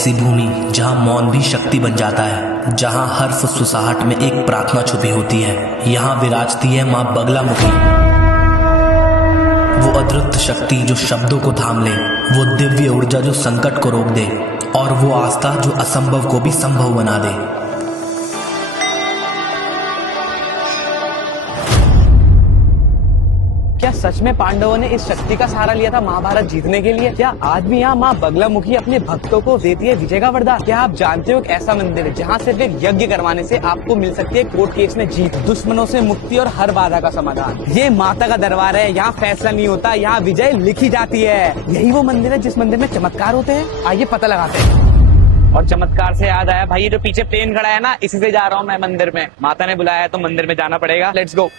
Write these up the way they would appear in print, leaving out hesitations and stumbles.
ऐसी भूमि जहाँ मौन भी शक्ति बन जाता है, जहाँ हर फुसफुसाहट में एक प्रार्थना छुपी होती है। यहाँ विराजती है माँ बगलामुखी, वो अद्भुत शक्ति जो शब्दों को थाम ले, वो दिव्य ऊर्जा जो संकट को रोक दे, और वो आस्था जो असंभव को भी संभव बना दे। क्या सच में पांडवों ने इस शक्ति का सहारा लिया था महाभारत जीतने के लिए? क्या आज भी यहाँ माँ बगलामुखी अपने भक्तों को देती है विजय का वरदान? क्या आप जानते हो एक ऐसा मंदिर है जहाँ सिर्फ एक यज्ञ करवाने से आपको मिल सकती है कोर्ट केस में जीत, दुश्मनों से मुक्ति और हर बाधा का समाधान। ये माता का दरबार है, यहाँ फैसला नहीं होता, यहाँ विजय लिखी जाती है। यही वो मंदिर है जिस मंदिर में चमत्कार होते हैं। आइए पता लगाते हैं। और चमत्कार से याद आया, भाई ये जो पीछे प्लेन खड़ा है ना, इसी से जा रहा हूँ मैं मंदिर में। माता ने बुलाया है तो मंदिर में जाना पड़ेगा। Let's go.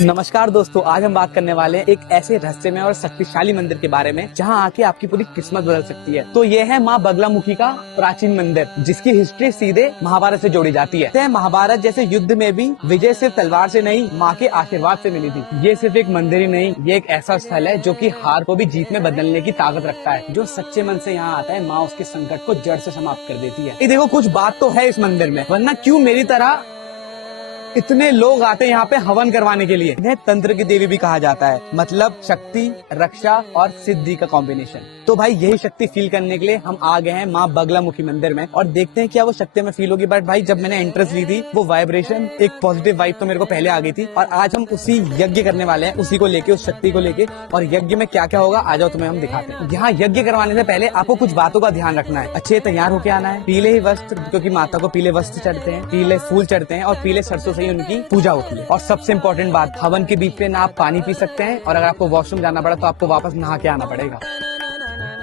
नमस्कार दोस्तों, आज हम बात करने वाले हैं एक ऐसे रहस्यमय और शक्तिशाली मंदिर के बारे में जहां आके आपकी पूरी किस्मत बदल सकती है। तो ये है माँ बगलामुखी का प्राचीन मंदिर, जिसकी हिस्ट्री सीधे महाभारत से जोड़ी जाती है। महाभारत जैसे युद्ध में भी विजय सिर्फ तलवार से नहीं, माँ के आशीर्वाद से मिली थी। ये सिर्फ एक मंदिर ही नहीं, ये एक ऐसा स्थल है जो कि हार को भी जीत में बदलने की ताकत रखता है। जो सच्चे मन से यहाँ आता है, माँ उसके संकट को जड़ से समाप्त कर देती है। ये देखो, कुछ बात तो है इस मंदिर में, वरना क्यों मेरी तरह इतने लोग आते हैं यहाँ पे हवन करवाने के लिए। इन्हें तंत्र की देवी भी कहा जाता है, मतलब शक्ति, रक्षा और सिद्धि का कॉम्बिनेशन। तो भाई यही शक्ति फील करने के लिए हम आ गए हैं माँ बगलामुखी मंदिर में, और देखते हैं क्या वो शक्ति में फील होगी। बट भाई जब मैंने एंट्रेंस ली थी, वो वाइब्रेशन, एक पॉजिटिव वाइब तो मेरे को पहले आ गई थी। और आज हम उसी यज्ञ करने वाले हैं, उसी को लेके, उस शक्ति को लेके। और यज्ञ में क्या क्या होगा आ जाओ तुम्हें हम दिखाते हैं। यहाँ यज्ञ करवाने से पहले आपको कुछ बातों का ध्यान रखना है। अच्छे तैयार होके आना है, पीले ही वस्त्र, क्योंकि माता को पीले वस्त्र चढ़ते हैं, पीले फूल चढ़ते हैं, और पीले सरसों से ही उनकी पूजा होती है। और सबसे इम्पोर्टेंट बात, हवन के बीच में ना आप पानी पी सकते हैं, और अगर आपको वॉशरूम जाना पड़ा तो आपको वापस नहा के आना पड़ेगा।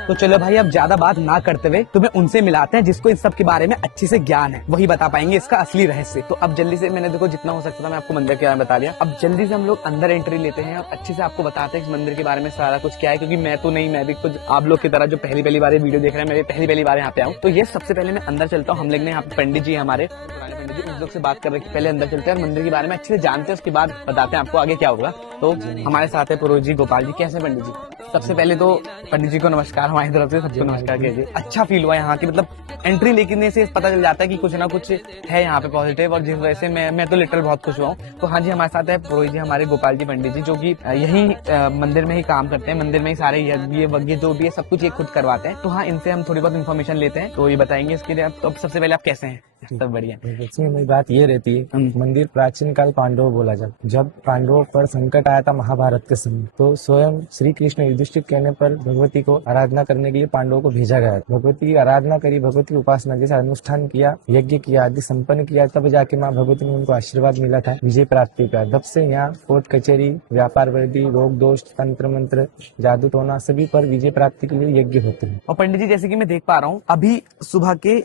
तो चलो भाई, अब ज्यादा बात ना करते हुए तुम्हें उनसे मिलाते हैं जिसको इन सब के बारे में अच्छे से ज्ञान है। वही बता पाएंगे इसका असली रहस्य। तो अब जल्दी से, मैंने देखो जितना हो सकता था मैं आपको मंदिर के बारे में बता दिया। अब जल्दी से हम लोग अंदर एंट्री लेते हैं और अच्छे से आपको बताते हैं इस मंदिर के बारे में सारा कुछ क्या है। क्योंकि मैं तो नहीं, मैं भी कुछ आप लोग की तरह जो पहली बार वीडियो देख रहे हैं, मैं पहली बार यहाँ पे आऊँ। तो ये सबसे पहले मैं अंदर चलता हूँ। हम लोग ने यहाँ पे पंडित जी, हमारे पंडित जी, उन लोग से बात कर रहे, पहले अंदर चलते हैं और मंदिर के बारे में अच्छे से जानते हैं, उसके बाद बताते हैं आपको आगे क्या होगा। तो हमारे साथ है पुरोहित जी गोपाल जी। कैसे पंडित जी? सबसे पहले तो पंडित जी को नमस्कार, हमारी तरफ से सबको नमस्कार कीजिए। अच्छा फील हुआ यहाँ की, मतलब एंट्री लेने से पता चल जाता है कि कुछ ना कुछ है यहाँ पे पॉजिटिव, और जिस वजह से मैं तो लिटरल बहुत खुश हुआ हूँ। तो हाँ जी, हमारे साथ है पुरोहित जी, हमारे गोपाल जी पंडित जी, जो कि यही मंदिर में ही काम करते हैं। मंदिर में ही सारे यज्ञ वज्ञ जो भी है सब कुछ ये खुद करवाते हैं। तो हाँ, इनसे हम थोड़ी बहुत इन्फॉर्मेशन लेते हैं, तो ये बताएंगे इसके लिए। तो सबसे पहले आप कैसे हैं? सब बढ़िया। इसमें बात ये रहती है, मंदिर प्राचीन काल पांडव बोला जाता। जब पांडवों पर संकट आया था महाभारत के समय, तो स्वयं श्री कृष्ण युधिष्ठिर कहने पर भगवती को आराधना करने के लिए पांडवों को भेजा गया। भगवती की आराधना करी, भगवती की उपासना जैसे अनुष्ठान किया, यज्ञ किया, आदि संपन्न किया, तब जाके माँ भगवती ने उनको आशीर्वाद मिला था विजय प्राप्ति का। तब से यहाँ कोर्ट कचहरी, व्यापार वृद्धि, रोग दोष, तंत्र मंत्र, जादू टोना सभी पर विजय प्राप्ति के लिए यज्ञ होते हैं। और पंडित जी, जैसे कि मैं देख पा रहा हूँ, अभी सुबह के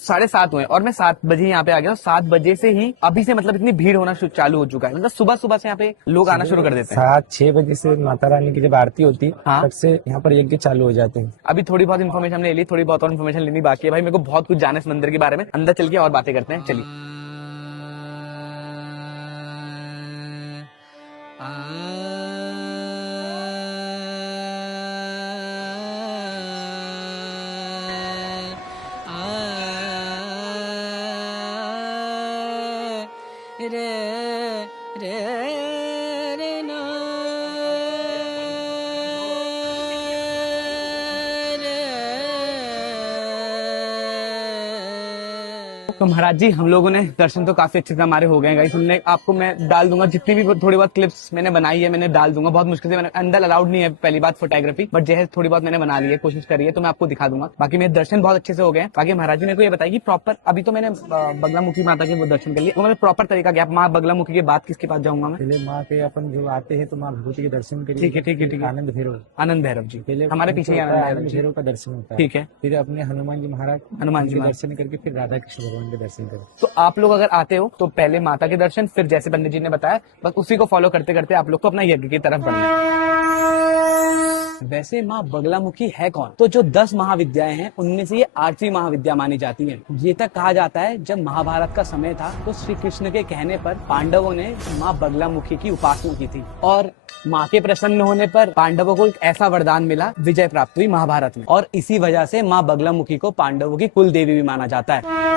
7:30 हुए और मैं 7 बजे यहाँ पे आ गया। 7 बजे से ही अभी से मतलब इतनी भीड़ होना चालू हो चुका है। मतलब सुबह से यहाँ पे लोग आना शुरू कर देते हैं। 7-6 बजे से माता रानी की जब आरती होती है, हाँ? तब से यहाँ पर यज्ञ चालू हो जाते हैं। अभी थोड़ी बहुत इन्फॉर्मेशन हमने ली, थोड़ी बहुत और इन्फॉर्मेशन लेनी बाकी है। भाई मेरे को बहुत कुछ जाना है इस मंदिर के बारे में। अंदर चल के और बातें करते हैं, चलिए। तो महाराज जी, हम लोगों ने दर्शन तो काफी अच्छे से हमारे हो गए हैं। गाइस, आपको मैं डाल दूंगा जितनी भी थोड़ी बहुत क्लिप्स मैंने बनाई है, मैंने डाल दूंगा। बहुत मुश्किल से, मैंने अंदर अलाउड नहीं है पहली बात फोटोग्राफी, बट जैसे थोड़ी बहुत मैंने बना ली है, कोशिश करी है, तो मैं आपको दिखा दूंगा। बाकी मेरे दर्शन बहुत अच्छे से हो गए हैं। बाकी महाराज जी मेरे को ये बताइए प्रॉपर, अभी तो मैंने बगलामुखी माता के वो दर्शन कर लिए, वो मैं प्रॉपर तरीका क्या, माँ बगलामुखी के बाद किसके पास जाऊंगा मैं? पहले माँ के अपन जो आते हैं तो माँ भगवती के दर्शन करिए। ठीक है, ठीक है, ठीक है। आनंद भैरव जी, पहले हमारे पीछे आनंद भैरव का दर्शन होता है। ठीक है। फिर अपने हनुमान जी महाराज, हनुमान जी के दर्शन करके फिर राधा कृष्ण भगवान के दर्शन करें। तो आप लोग अगर आते हो तो पहले माता के दर्शन, फिर जैसे पंडित जी ने बताया, बस उसी को फॉलो करते करते आप लोग को अपना यज्ञ की तरफ बढ़ना है। वैसे माँ बगलामुखी है कौन? तो जो 10 महाविद्याएं हैं उनमें से ये 8वीं महाविद्या मानी जाती है। ये तक कहा जाता है जब महाभारत का समय था तो श्री कृष्ण के कहने पर पांडवों ने माँ बगलामुखी की उपासना की थी और माँ के प्रसन्न होने पर पांडवों को एक ऐसा वरदान मिला, विजय प्राप्त हुई महाभारत में, और इसी वजह से माँ बगलामुखी को पांडवों की कुल देवी भी माना जाता है।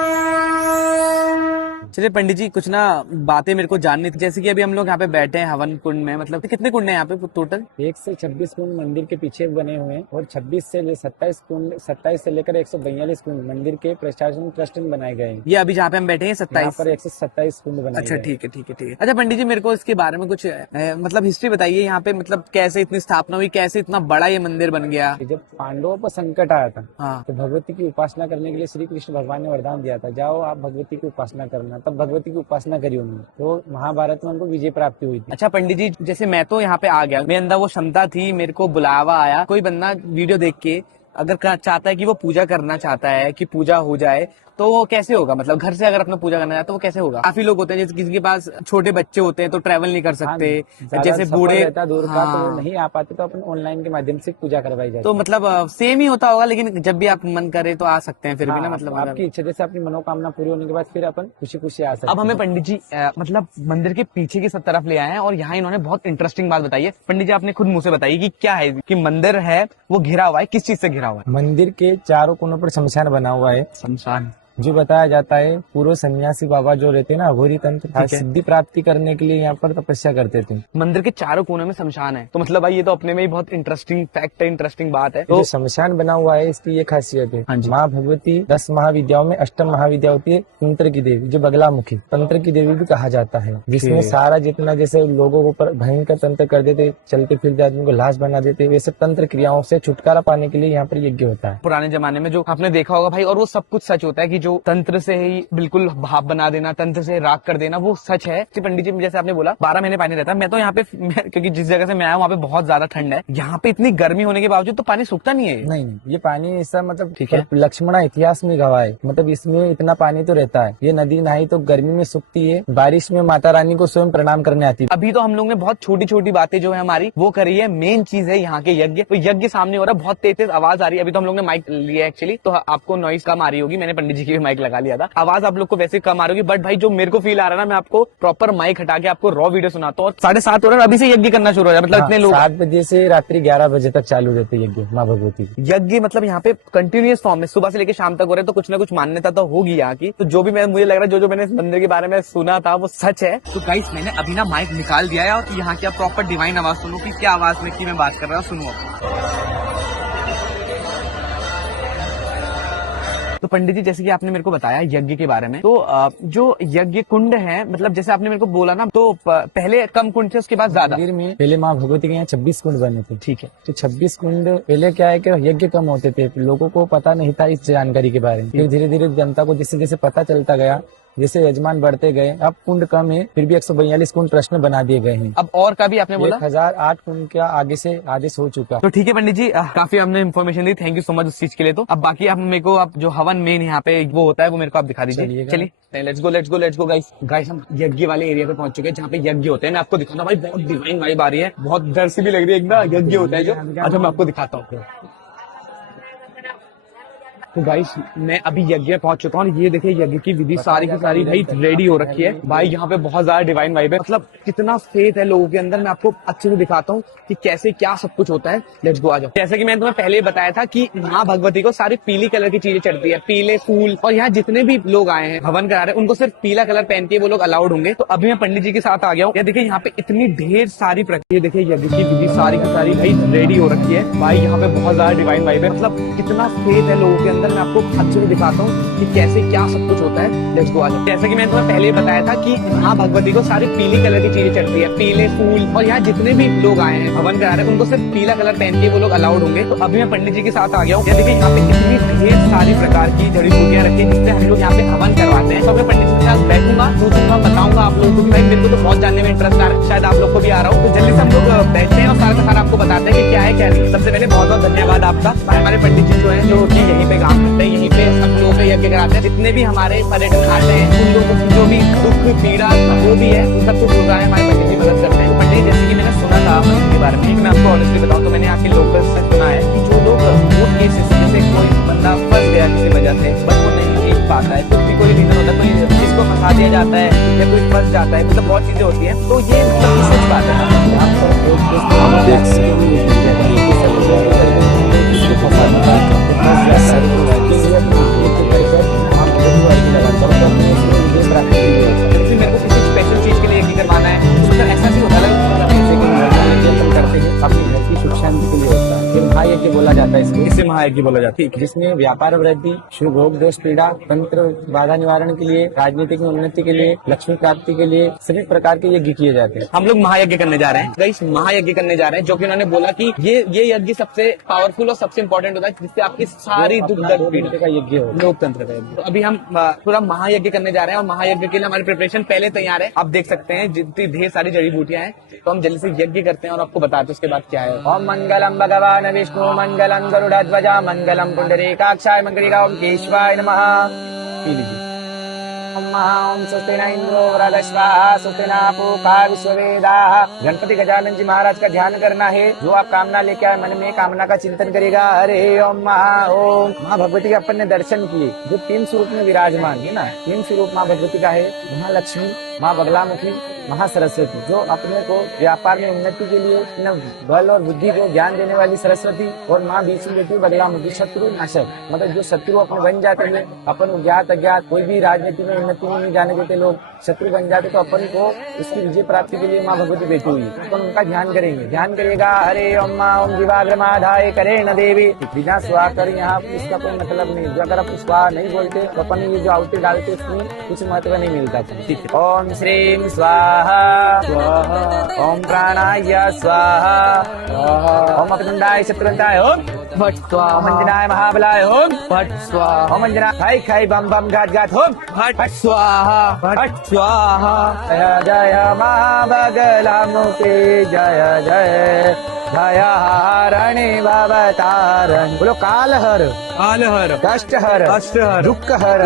चलिए पंडित जी, कुछ ना बातें मेरे को जाननी थी। जैसे कि अभी हम लोग यहाँ पे बैठे हैं हवन कुंड में, मतलब कितने कुंड हैं यहाँ पे टोटल? 1 से 26 कुंड मंदिर के पीछे बने हुए हैं और 26 से 27 कुंड, 27 से लेकर 142 कुंड मंदिर के प्रशासन ट्रस्ट में बनाए गए हैं। ये अभी जहाँ पे हम बैठे हैं 27 पर 127 कुंड बनाए अच्छा, गए हैं। ठीक है ठीक है ठीक है। अच्छा पंडित जी, मेरे को इसके बारे में कुछ मतलब हिस्ट्री बताइए यहाँ पे, मतलब कैसे इतनी स्थापना हुई, कैसे इतना बड़ा ये मंदिर बन गया? जब पांडवों पर संकट आया था हाँ, तो भगवती की उपासना करने के लिए श्री कृष्ण भगवान ने वरदान दिया था, जाओ आप भगवती की उपासना करना। तब भगवती की उपासना करी उन्होंने, तो महाभारत में उनको विजय प्राप्ति हुई थी। अच्छा पंडित जी, जैसे मैं तो यहाँ पे आ गया, मेरे अंदर वो क्षमता थी, मेरे को बुलावा आया, कोई बंदा वीडियो देख के अगर चाहता है कि वो पूजा करना चाहता है कि पूजा हो जाए, तो वो कैसे होगा? मतलब घर से अगर अपना पूजा करना चाहता है तो वो कैसे होगा? काफी लोग होते हैं, जैसे किसी के पास छोटे बच्चे होते हैं तो ट्रैवल नहीं कर सकते, जैसे बूढ़े दूर का तो हाँ, नहीं आ पाते, तो अपन ऑनलाइन के माध्यम से पूजा करवाई जाती तो मतलब सेम ही होता होगा, लेकिन जब भी आप मन करे तो आ सकते हैं फिर भी ना, हाँ, मतलब आपकी इच्छा, जैसे अपनी मनोकामना पूरी होने के बाद फिर अपन खुशी खुशी आ सकते अब हमें पंडित जी मतलब मंदिर के पीछे की सब तरफ ले आए हैं और यहाँ इन्होंने बहुत इंटरेस्टिंग बात बताई है। पंडित जी आपने खुद मुंह से बताइए कि क्या है कि मंदिर है वो घिरा हुआ है, किस चीज से घिरा हुआ है? मंदिर के चारों कोनों पर शमशान बना हुआ है, शमशान। जो बताया जाता है पूर्व सन्यासी बाबा जो रहते हैं ना, अघोरी तंत्र सिद्धि प्राप्ति करने के लिए यहाँ पर तपस्या करते थे। मंदिर के चारों कोनों में शमशान है, तो मतलब भाई ये तो अपने में ही बहुत इंटरेस्टिंग फैक्ट है, इंटरेस्टिंग बात है। जो तो शमशान बना हुआ है इसकी ये खासियत है, हाँ जी। माँ भगवती 10 महाविद्याओं में अष्टम महाविद्या होती है तंत्र की देवी, जो बगलामुखी तंत्र की देवी भी कहा जाता है, जिसमें सारा जितना जैसे लोगों को ऊपर भयंकर तंत्र कर देते, चलते फिरते आदमी को लाश बना देते, वे सब तंत्र क्रियाओं से छुटकारा पाने के लिए यहाँ पर यज्ञ होता है। पुराने जमाने में जो आपने देखा होगा भाई, और वो सब कुछ सच होता है कि जो तंत्र से ही बिल्कुल भाप बना देना, तंत्र से राख कर देना, वो सच है। पंडित जी जैसे आपने बोला 12 महीने पानी रहता है, मैं तो यहाँ पे क्योंकि जिस जगह से मैं आया वहाँ पे बहुत ज्यादा ठंड है, यहाँ पे इतनी गर्मी होने के बावजूद तो पानी सूखता नहीं है। नहीं, ये पानी ऐसा मतलब ठीक है, लक्ष्मणा इतिहास में गवाह है, मतलब इसमें इतना पानी तो रहता है। ये नदी नहाई तो गर्मी में सूखती है, बारिश में माता रानी को स्वयं प्रणाम करने आती है। अभी तो हम लोग ने बहुत छोटी छोटी बातें जो है हमारी वो करी है, मेन चीज है यहाँ के यज्ञ। तो यज्ञ सामने हो रहा है, बहुत तेज तेज आवाज आ रही है। अभी तो हम लोग ने माइक लिया एक्चुअली, तो आपको नॉइस कम आ रही होगी, मैंने पंडित जी की भी माइक लगा लिया था, आवाज आप लोग को वैसे कम आ रही होगी, बट भाई जो मेरे को फील आ रहा है ना, मैं आपको प्रॉपर माइक हटा के आपको रॉ वीडियो सुनाता हूँ। 7:30 हो रहा है, अभी से यज्ञ करना शुरू हो जाए, मतलब इतने लोग 7 बजे से रात्रि 11 बजे तक चालू रहते यज्ञ माँ भगवती की। यज्ञ मतलब यहाँ पे कंटिन्यूअस फॉर्म में सुबह से लेकर शाम तक हो रहे हैं, तो कुछ ना कुछ मान्यता तो होगी यहाँ की। तो जो भी मुझे लग रहा है, जो मैंने इस मंदिर के बारे में सुना था वो सच है। तो गाइस मैंने अभी ना माइक निकाल दिया है और यहाँ की आप प्रॉपर डिवाइन आवाज सुनो कि क्या आवाज में की मैं बात कर रहा हूँ, सुनो। तो पंडित जी जैसे कि आपने मेरे को बताया यज्ञ के बारे में, तो जो यज्ञ कुंड है, मतलब जैसे आपने मेरे को बोला ना, तो पहले कम कुंड थे, उसके बाद ज्यादा। मंदिर में पहले माँ भगवती के यहाँ 26 कुंड बने थे, ठीक है। तो 26 कुंड पहले क्या है कि यज्ञ कम होते थे, लोगों को पता नहीं था इस जानकारी के बारे में। फिर धीरे धीरे जनता को जैसे जैसे पता चलता गया, जैसे यजमान बढ़ते गए, अब कुंड कम है, फिर भी 142 कुंड प्रश्न बना दिए गए हैं। अब और का भी आपने बोला 1008 कुंड का आगे से आदेश हो चुका। तो ठीक है पंडित जी, काफी हमने information the, thank you so much उस चीज के लिए। तो अब बाकी आप मेरे को, आप जो हवन मेन यहाँ पे वो होता है वो मेरे को आप दिखा दीजिए। चलिए लेट्स गो गाइस, हम यज्ञ वाले एरिया पे पहुंच चुके हैं जहाँ पे यज्ञ होते हैं। मैं आपको दिखाता हूँ भाई, बहुत डिवाइन वाइब आ रही है, बहुत डर सी भी लग रही है एक ना, यज्ञ होता है जो। अच्छा मैं आपको दिखाता हूँ। तो गाइस मैं अभी यज्ञ पहुंच चुका हूँ, ये देखिए यज्ञ की विधि सारी की सारी भाई रेडी हो रखी है। भाई यहाँ पे बहुत ज्यादा डिवाइन वाइब है, मतलब कितना फेथ है लोगों के अंदर। मैं आपको अच्छे से दिखाता हूँ कि कैसे क्या सब कुछ होता है। लेट्स गो, आ जाओ। जैसे कि मैंने तुम्हें पहले बताया था कि माँ भगवती को सारी पीली कलर की चीजें चढ़ती है, पीले फूल, और यहाँ जितने भी लोग आए हैं हवन करा रहे हैं उनको सिर्फ पीला कलर पहन के वो लोग अलाउड होंगे। तो अभी मैं पंडित जी के साथ आ गया हूँ। ये देखिए यहाँ पे इतनी ढेर सारी प्रक्रिया, देखिए यज्ञ की विधि सारी की सारी भाई रेडी हो रखी है। भाई यहाँ पे बहुत ज्यादा डिवाइन वाइब है, मतलब कितना फेथ है लोगों के अंदर। मैं आपको अच्छे से दिखाता हूँ कि कैसे क्या सब कुछ होता है। लेट्स गो, आ जाओ। जैसे कि मैंने तुम्हें पहले बताया था कि माँ भगवती को सारी पीली कलर की चीजें चढ़ती है, पीले फूल, और यहाँ जितने भी लोग आए हैं हवन करा रहे हैं उनको सिर्फ पीला कलर पहन के वो लोग अलाउड होंगे। तो अभी मैं पंडित जी के साथ आ गया हूँ। देखिए यहाँ पे इतनी ढेर सारी प्रकार की जड़ी बूटियां रखी है जिससे हम लोग यहाँ पे हवन करवाते हैं। तो मैं पंडित जी के साथ बैठूंगा, पूछूंगा, बताऊंगा आप लोगों को कि भाई मेरे को तो बहुत जानने में इंटरेस्ट आ रहा है, शायद आप लोग को भी आ रहा हो। तो जल्दी से हम लोग बैठते हैं और सारा का सारा आपको बताते हैं कि क्या है क्या नहीं। सबसे पहले बहुत बहुत धन्यवाद आपका, हमारे पंडित जी जो है जो कि यहीं पे काम करते हैं, यहीं पे हम लोगों के यज्ञ लेकर आते हैं। जितने भी हमारे पर्यटक आते हैं उन लोगों की जो भी दुख पीड़ा जो भी है उन सबको दूर है हमारे पंडित जी मदद करते हैं। पंडित जैसे कि मैंने सुना था मंदिर के बारे में, मैं आपको ऑनेस्टली बताऊं तो मैंने यहाँ के लोकल्स से सुना है कि जो लोग कोर्ट केसेस जैसे कोई बंदा फंस गया किसी वजह से बट वो नहीं जीत पाता है, कुछ भी कोई रीजन होता है, कोई किसको फंसा दिया जाता है या कोई फंस जाता है, मतलब बहुत चीजें होती है, तो ये मतलब सच बात है। यहाँ पर कोर्ट केस में हम देख सकते मेरे को किसी स्पेशल चीज के लिए यज्ञ करवाना है तो ऐसा भी होता है करते हैं अपनी घर की सुख शांति के लिए होता है। महायज्ञ बोला जाता है इसको, इसे महायज्ञ बोला जाता है, जिसमें व्यापार वृद्धि, शुभ रोग दोष पीड़ा, तंत्र बाधा निवारण के लिए, राजनीतिक में उन्नति के लिए, लक्ष्मी प्राप्ति के लिए सभी प्रकार के यज्ञ किए जाते हैं। हम लोग महायज्ञ करने जा रहे हैं, गाइस महायज्ञ करने जा रहे हैं, जो कि उन्होंने बोला कि ये यज्ञ सबसे पावरफुल और सबसे इंपॉर्टेंट होता है जिससे आपकी सारी दुख दर्द पीड़ा का यज्ञ हो, लोकतंत्र का यज्ञ। तो अभी हम पूरा महायज्ञ करने जा रहे हैं और महायज्ञ के लिए हमारी प्रिपरेशन पहले तैयार है। आप देख सकते हैं जितनी ढेर सारी जड़ी बूटियां हैं, तो हम जल्दी से यज्ञ करते हैं और आपको बताते हैं उसके बाद क्या है। ओम मंगलम भगवान विष्णु मंगलम गरुड़ध्वजा मंगलम पुंडरीकाक्षाय मंगलिका ओम केशवाय नमः। ओम स्वस्ति न इंद्रो वृद्धश्वाहा स्वस्ति न पूषा विश्ववेदाः। गणपति गजानन जी महाराज का ध्यान करना है। जो आप कामना लेके आए मन में कामना का चिंतन करेगा। हरे ओम ओम। माँ भगवती के अपन ने दर्शन किए जो 3 स्वरूप में विराजमान है ना, 3 स्वरूप माँ भगवती का है, महालक्ष्मी, माँ बगलामुखी, महासरस्वती, जो अपने को व्यापार में उन्नति के लिए बल और बुद्धि को ज्ञान देने वाली सरस्वती, और माँ बीच में रहती है बगलामुखी, शत्रु नाशक, मतलब जो शत्रु अपने बन जाते हैं, अपन ज्ञात अज्ञात कोई भी राजनीति में उन्नति में नहीं जाने देते लोग, शत्रु बन जाते तो अपन को उसकी विजय प्राप्ति के लिए माँ भगवती बैठी हुई है, तो उनका ध्यान करेंगे। ध्यान करेगा हरे ओम माँ ओम जीवाग्रमाधाय करे न देवी। बिना स्वा कर यहाँ इसका कोई मतलब नहीं। जो अगर आप स्वा नहीं बोलते तो अपन ये जो आहुति डालते उसमें कुछ महत्व नहीं मिलता। ठीक है। ओम श्रीम स्वाहा ओम प्राणाय स्वाहा ओम अग्निदाय शत्रुंताय ओम भट स्वाहा ओम अंजनाय महाबलाय ओम भट स्वाहा ओम अंजना खाई खाई बम बम घाट घाट ओम भट स्वाहा भट स्वाहा। जय जय महाबगलामुखी जय जय जय हरणी भवतारण। बोलो काल हर कष्ट हर दुख हर।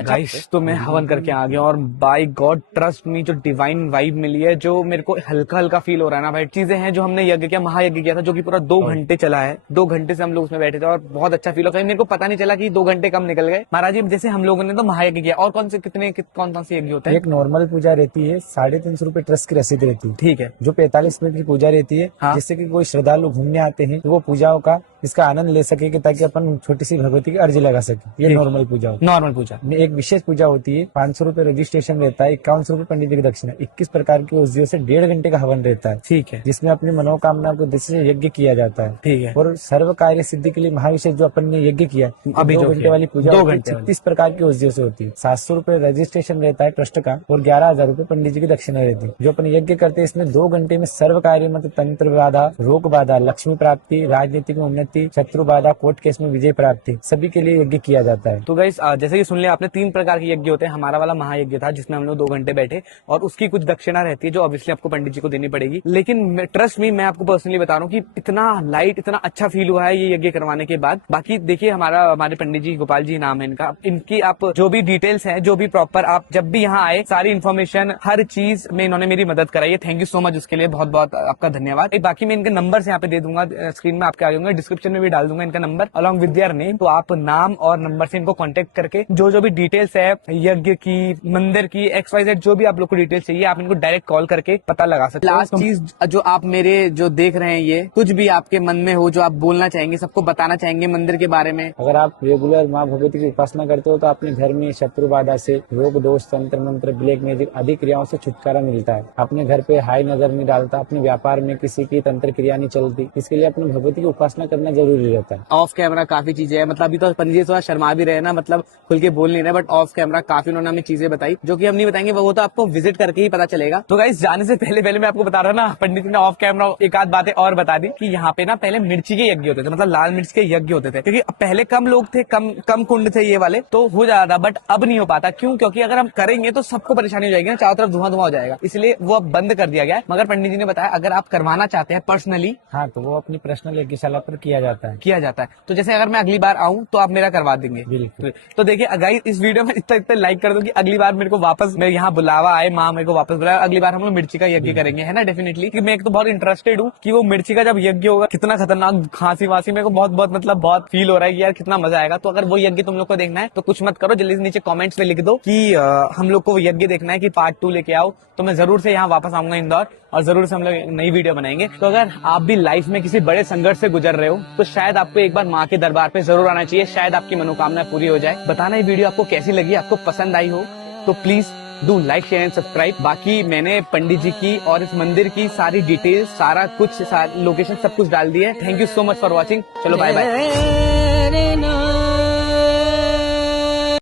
गाइस तो मैं हवन करके आ गया और बाय गॉड ट्रस्ट मी जो डिवाइन वाइब मिली है, जो मेरे को हल्का हल्का फील हो रहा है ना भाई। चीजें हैं जो हमने यज्ञ किया, महायज्ञ किया था, जो कि पूरा 2 घंटे चला है। 2 घंटे से हम लोग उसमें बैठे थे और बहुत अच्छा फील होता है। मेरे को पता नहीं चला कि 2 घंटे कम निकल गए। महाराज जी जैसे हम लोगों ने तो महायज्ञ किया, और कौन कौन से यज्ञ होते हैं? एक नॉर्मल पूजा रहती है, 350 रुपए ट्रस्ट की रसीद रहती है। ठीक है। जो 45 मिनट की पूजा रहती है, हाँ। जिससे कि कोई श्रद्धालु घूमने आते हैं तो वो पूजाओं का इसका आनंद ले सके कि ताकि अपन छोटी सी भगवती की अर्जी लगा सके। ये नॉर्मल पूजा होती है। नॉर्मल पूजा में एक विशेष पूजा होती है, 500 रुपए रजिस्ट्रेशन रहता है, 51 रुपए पंडित जी की दक्षिणा, 21 प्रकार की औषधियों से 1.5 घंटे का हवन रहता है। ठीक है। जिसमें अपनी मनोकामना को उद्देश्य से यज्ञ किया जाता है। ठीक है। और सर्व कार्य सिद्धि के लिए महाविशेष जो अपन ने यज्ञ किया अभी 2 जो घंटे किया, वाली पूजा 2 होती है, घंटे वाली। 36 प्रकार की औषधियों से होती है। 700 रुपए रजिस्ट्रेशन रहता है ट्रस्ट का और 11,000 रुपए पंडित जी की दक्षिणा रहती है। जो अपन यज्ञ करते हैं इसमें 2 घंटे में सर्व कार्य मतलब तंत्र बाधा, रोग बाधा, लक्ष्मी प्राप्ति, राजनीतिक में उन्नति, शत्रु बाधा, कोर्ट केस में विजय प्राप्ति, सभी के लिए यज्ञ किया जाता है। तो गाइस जैसे कि सुन लिया आपने, 3 प्रकार के यज्ञ होते हैं। हमारा वाला महायज्ञ था जिसमें हम लोग 2 घंटे बैठे और उसकी कुछ दक्षिणा रहती है जो ऑब्वियसली आपको पंडित जी को देनी पड़ेगी। लेकिन ट्रस्ट मी, मैं आपको पर्सनली बता रहा हूँ कि इतना लाइट, इतना अच्छा फील हुआ है ये यज्ञ करवाने के बाद। बाकी देखिए हमारे पंडित जी, गोपाल जी नाम है इनका, इनकी आप जो भी डिटेल्स हैं, जो भी प्रॉपर आप जब भी यहाँ आए सारी इन्फॉर्मेशन हर चीज में इन्होंने मेरी मदद कराई है। थैंक यू सो मच उसके लिए, बहुत बहुत आपका धन्यवाद। बाकी मैं इनके नंबर यहाँ पे दे दूंगा, स्क्रीन में आपके आ जाऊंगा, डिस्क्रिप्शन में भी डाल दूंगा इनका number along with their name. तो आप नाम और नंबर से इनको कांटेक्ट करके जो भी डिटेल्स है यज्ञ की, मंदिर की, XYZ जो भी आप लोग को डिटेल्स चाहिए, आप इनको डायरेक्ट कॉल करके पता लगा सकते हैं। लास्ट चीज जो आप मेरे जो देख रहे हैं, ये कुछ भी आपके मन में हो जो आप बोलना चाहेंगे, सबको बताना चाहेंगे मंदिर के बारे में। अगर आप रेगुलर माँ भगवती की उपासना करते हो तो अपने घर में शत्रु बाधा से, रोग दोष, तंत्र मंत्र, ब्लैक मैजिक आदि क्रियाओं से छुटकारा मिलता है। अपने घर पे हाई नजर नहीं डालता, अपने व्यापार में किसी की तंत्र क्रिया नहीं चलती, इसके लिए अपने भगवती की उपासना करना जरूरी रहता है। ऑफ कैमरा काफी चीजें हैं, मतलब अभी तो पंडित जी थोड़ा शर्मा भी रहे ना, मतलब खुल के बोल नहीं रहे, बट ऑफ कैमरा काफी उन्होंने हमें चीजें बताई जो कि हम नहीं बताएंगे, वो तो आपको विजिट करके ही पता चलेगा। तो गाइस जाने से पहले मैं आपको बता रहा ना, पंडित जी ने ऑफ कैमरा एक आध बातें और बता दी कि यहाँ पे ना पहले मिर्ची के यज्ञ होते थे, मतलब लाल मिर्च के यज्ञ होते थे, क्योंकि पहले कम लोग थे, कम कुंड थे ये वाले, तो हो जाता था, बट अब नहीं हो पाता। क्यों? क्योंकि अगर हम करेंगे तो सबको परेशानी हो जाएगी ना, चारों तरफ धुआं हो जाएगा, इसलिए वो अब बंद कर दिया गया है। मगर पंडित जी ने बताया अगर आप करवाना चाहते हैं पर्सनली, हाँ, तो वो अपनी पर्सनल यज्ञशाला पर किया किया जाता है। किया जाता है। तो जैसे अगर मैं अगली बार आऊं तो आप मेरा करवा देंगे? बिल्कुल। तो देखिए गाइस, इस वीडियो में इतना लाइक कर दो कि अगली बार मेरे को वापस, मेरे यहाँ बुलावा आए, माँ मेरे को वापस बुलाए, अगली बार हम लोग मिर्ची का यज्ञ करेंगे, है ना। डेफिनेटली कि मैं एक तो बहुत इंटरेस्टेड हूँ कि वो मिर्ची का जब यज्ञ होगा कितना खतरनाक खांसी वासी, मेरे को बहुत बहुत मतलब बहुत फील हो रहा है कि यार कितना मजा आएगा। तो अगर वो यज्ञ तुम लोग को देखना है तो कुछ मत करो, जल्दी से नीचे कमेंट्स में लिख दो कि हम लोग को वो यज्ञ देखना है, कि पार्ट 2 लेके आओ, तो मैं जरूर से यहाँ वापस आऊंगा इंदौर और जरूर से हम लोग नई वीडियो बनाएंगे। तो अगर आप भी लाइफ में किसी बड़े संघर्ष से गुजर रहे हो तो शायद आपको एक बार माँ के दरबार पे जरूर आना चाहिए, शायद आपकी मनोकामना पूरी हो जाए। बताना ये वीडियो आपको कैसी लगी, आपको पसंद आई हो तो please do like, share and subscribe. बाकी मैंने पंडित जी की और इस मंदिर की सारी डिटेल्स, सारा कुछ, लोकेशन सब कुछ डाल दिया है। Thank you so much for watching. चलो बाय बाय।